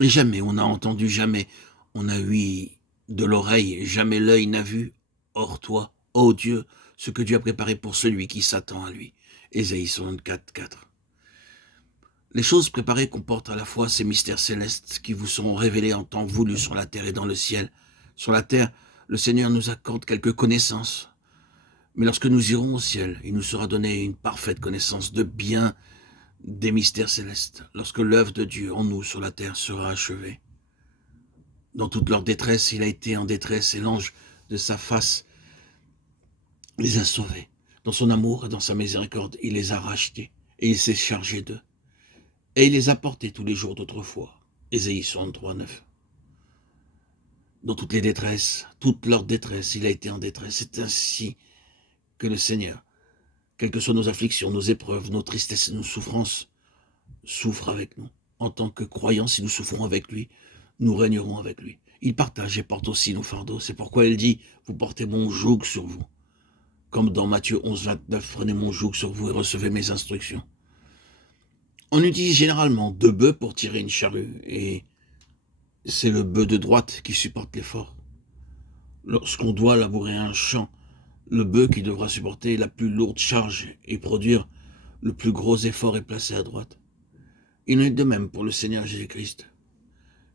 Et jamais on n'a entendu, jamais on a ouï de l'oreille, jamais l'œil n'a vu, hors toi, ô Dieu, ce que Dieu a préparé pour celui qui s'attend à lui. Ésaïe 64, 4. Les choses préparées comportent à la fois ces mystères célestes qui vous seront révélés en temps voulu sur la terre et dans le ciel. Sur la terre, le Seigneur nous accorde quelques connaissances, mais lorsque nous irons au ciel, il nous sera donné une parfaite connaissance de bien des mystères célestes, lorsque l'œuvre de Dieu en nous sur la terre sera achevée. Dans toute leur détresse, il a été en détresse et l'ange de sa face les a sauvés. Dans son amour et dans sa miséricorde, il les a rachetés et il s'est chargé d'eux. Et il les a portés tous les jours d'autrefois. Ésaïe 63, 9. Dans toutes les détresses, toute leur détresse, il a été en détresse. C'est ainsi que le Seigneur, quelles que soient nos afflictions, nos épreuves, nos tristesses et nos souffrances, souffre avec nous. En tant que croyants, si nous souffrons avec lui, nous régnerons avec lui. Il partage et porte aussi nos fardeaux. C'est pourquoi il dit, vous portez mon joug sur vous. Comme dans Matthieu 11, 29, prenez mon joug sur vous et recevez mes instructions. On utilise généralement 2 bœufs pour tirer une charrue, et c'est le bœuf de droite qui supporte l'effort. Lorsqu'on doit labourer un champ, le bœuf qui devra supporter la plus lourde charge et produire le plus gros effort est placé à droite. Il en est de même pour le Seigneur Jésus-Christ.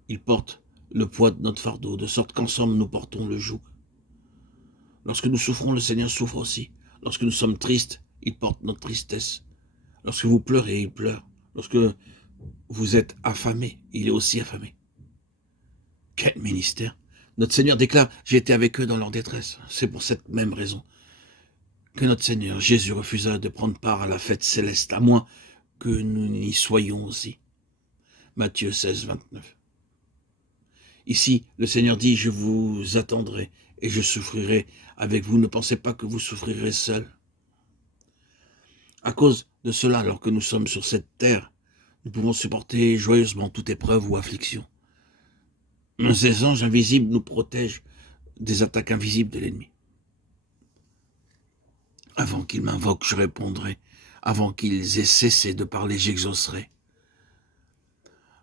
Il porte le poids de notre fardeau, de sorte qu'ensemble nous portons le joug. Lorsque nous souffrons, le Seigneur souffre aussi. Lorsque nous sommes tristes, il porte notre tristesse. Lorsque vous pleurez, il pleure. Lorsque vous êtes affamé, il est aussi affamé. Quel ministère! Notre Seigneur déclare, j'ai été avec eux dans leur détresse. C'est pour cette même raison que notre Seigneur Jésus refusa de prendre part à la fête céleste, à moins que nous n'y soyons aussi. Matthieu 16, 29. Ici, le Seigneur dit, je vous attendrai et je souffrirai avec vous. Ne pensez pas que vous souffrirez seul. À cause de cela, alors que nous sommes sur cette terre, nous pouvons supporter joyeusement toute épreuve ou affliction. Ces anges invisibles nous protègent des attaques invisibles de l'ennemi. Avant qu'ils m'invoquent, je répondrai. Avant qu'ils aient cessé de parler, j'exaucerai.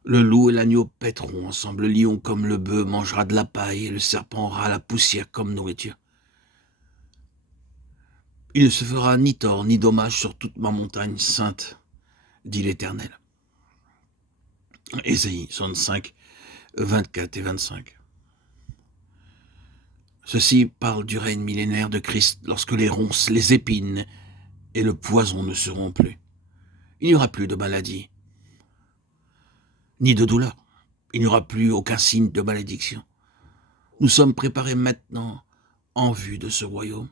Le loup et l'agneau paîtront ensemble, le lion comme le bœuf mangera de la paille et le serpent aura la poussière comme nourriture. Il ne se fera ni tort ni dommage sur toute ma montagne sainte, dit l'Éternel. Ésaïe 65, 24 et 25. Ceci parle du règne millénaire de Christ lorsque les ronces, les épines et le poison ne seront plus. Il n'y aura plus de maladie, ni de douleur. Il n'y aura plus aucun signe de malédiction. Nous sommes préparés maintenant en vue de ce royaume.